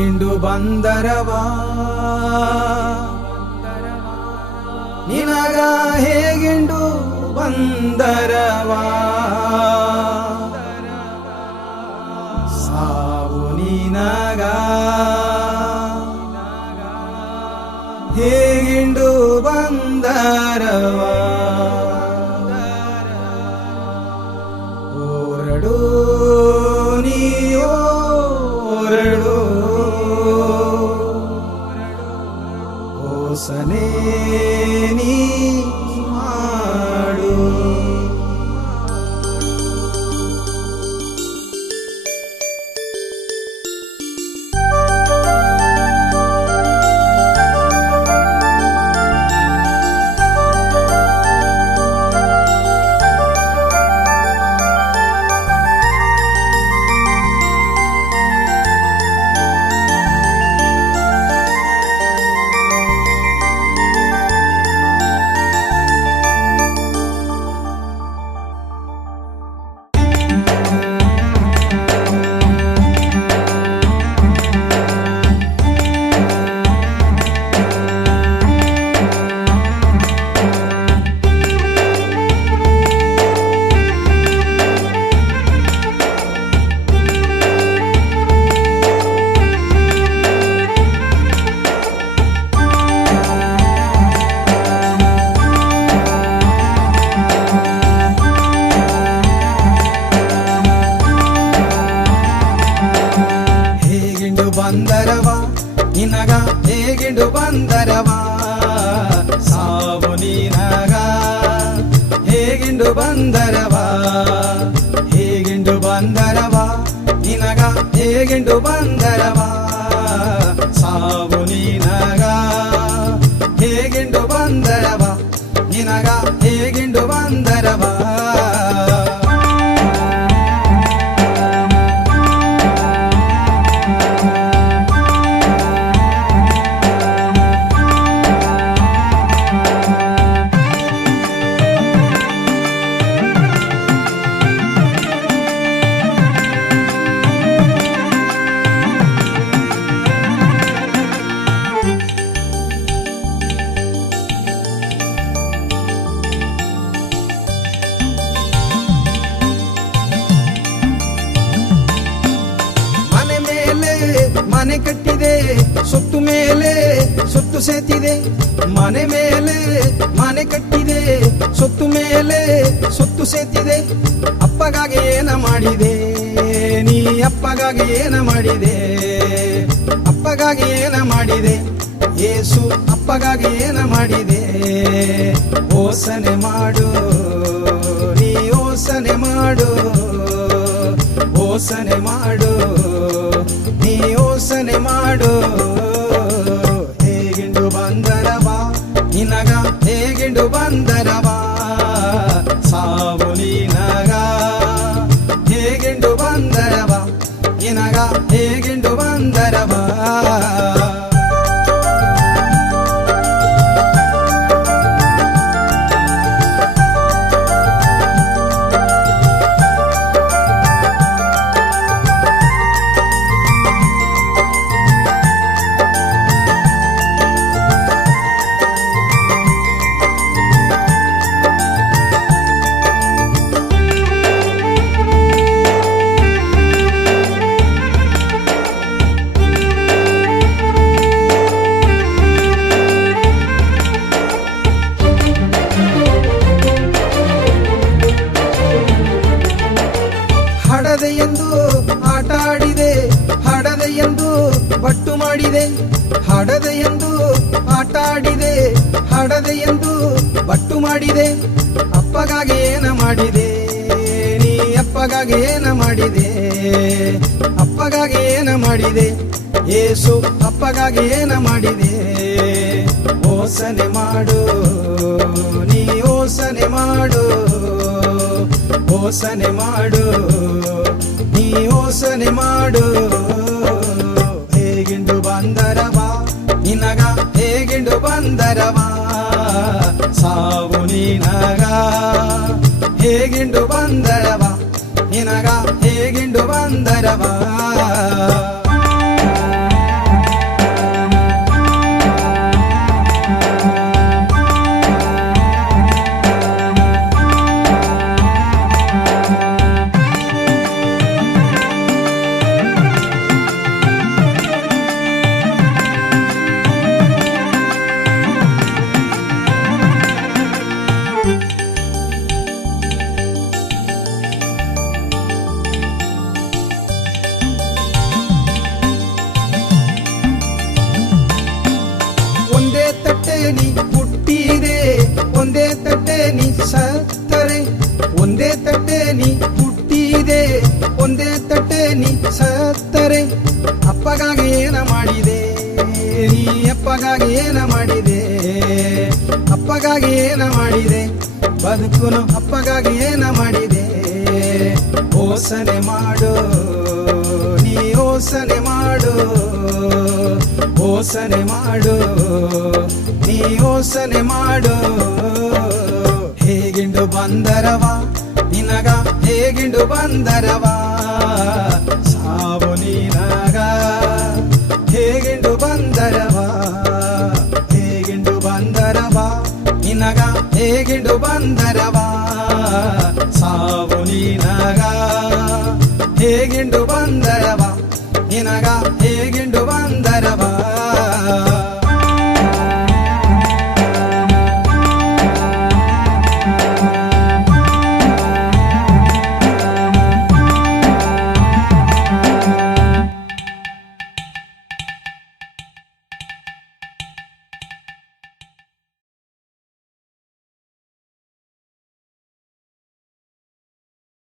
ಹೇಗಿಂಡು ಬಂದರವಾ ನಿನಗ ಹೇಗಿಂಡು ಬಂದರವಾ ಸಾವು ನಿನಗ ಹೇಗಿಂಡು ಬಂದರವಾ ಓರಡು ನೀರಡು ಓಸನೆ ನೀ ಮಾಡು ಬಂದರವಾ ನಿನಗ ಹೇಗಿಂಡು ಬಂದರವಾ ಸಾವು ನಿನಗ ಹೇಗಿಂಡು ಬಂದರವಾ ಹೇಗಿಂಡು ಬಂದರವಾ ನಿನಗ ಹೇಗಿಂಡು ಬಂದರವಾ ಸಾವು ನಿನಗ ಹೇಗಿಂಡು ಬಂದರವಾ ನಿನಗ ಹೇಗಿಂಡು ಬಂದರವಾ ಮನೆ ಕಟ್ಟಿದೆ ಸುತ್ತು ಮೇಲೆ ಸುತ್ತು ಸೇತಿದೆ ಮನೆ ಮೇಲೆ ಮನೆ ಕಟ್ಟಿದೆ ಸುತ್ತು ಮೇಲೆ ಸುತ್ತು ಸೇತಿದೆ ಅಪ್ಪಗಾಗಿ ಏನ ಮಾಡಿದೆ ನೀ ಅಪ್ಪಗಾಗಿ ಏನ ಮಾಡಿದೆ ಅಪ್ಪಗಾಗಿ ಏನ ಮಾಡಿದೆ ಯೇಸು ಅಪ್ಪಗಾಗಿ ಏನ ಮಾಡಿದೆ ಓಸನೆ ಮಾಡು ನೀ ಓಸನೆ ಮಾಡು ಓಸನೆ ಮಾಡು ನೀ ಓಸನೆ ಮಾಡು ಹೇಗಿಂಡು ಬಂದರವಾ ನಿನಗ ಹೇಗಿಂಡು ಬಂದರವಾ ಸಾವು ನಿನಗ ಹೇಗಿಂಡು ಬಂದರವಾ ನಿನಗ ಹೇಗಿಂಡು ಬಂದರವಾ ಹಡದೆಯೆಂದು ಆಟ ಆಡಿದೆ ಹಡದೆಯೆಂದು ಬಟ್ಟು ಮಾಡಿದೆ ಹಡದೆಯೆಂದು ಆಟ ಆಡಿದೆ ಹಡದೆಯೆಂದು ಬಟ್ಟು ಮಾಡಿದೆ ಅಪ್ಪಗಾಗಿ ಏನ ಮಾಡಿದೆ ನೀ ಅಪ್ಪಗಾಗಿ ಏನ ಮಾಡಿದೆ ಅಪ್ಪಗಾಗಿ ಏನ ಮಾಡಿದೆ ಯೇಸು ಅಪ್ಪಗಾಗಿ ಏನ ಮಾಡಿದೆ ಓಸನೆ ಮಾಡು ನೀ ಓಸನೆ ಮಾಡು ಓಸನೆ ಮಾಡು ನೀ ಓಸನೆ ಮಾಡು ಹೇಗಿಂಡು ಬಂದರವಾ ನಿನಗ ಹೇಗಿಂಡು ಬಂದರವಾ ಸಾವು ನಿನಗ ಹೇಗಿಂಡು ಬಂದರವಾ ನಿನಗ ಹೇಗಿಂಡು ಬಂದರವಾ ನೀ ಹುಟ್ಟಿದೆ ಒಂದೇ ತಟ್ಟೆ ನೀ ಸತ್ತರೆ ಅಪ್ಪಗಾಗಿ ಏನ ಮಾಡಿದೆ ನೀ ಅಪ್ಪಗಾಗಿ ಏನ ಮಾಡಿದೆ ಅಪ್ಪಗಾಗಿ ಏನ ಮಾಡಿದೆ ಬದುಕುನು ಅಪ್ಪಗಾಗಿ ಏನ ಮಾಡಿದೆ ಓಸನೆ ಮಾಡು ನೀ ಓಸನೆ ಮಾಡು ಓಸನೆ ಮಾಡು ನೀ ಓಸನೆ ಮಾಡು ಹೇಗಿಂಡು ಬಂದರವ ನಿನಗ ಹೇಗಿಂಡು ಬಂದರವ ಸಾವು ನಿನಗ ಹೇಗಿಂಡು ಬಂದರವ ಹೇಗಿಂಡು ಬಂದರವ ನಿನಗ ಹೇಗಿಂಡು ಬಂದರವ ಸಾವು ನಿನಗ ಹೇಗಿಂಡು ಬಂದರವ ನಿನಗ ಹೇಗಿಂಡು ಬಂದರವ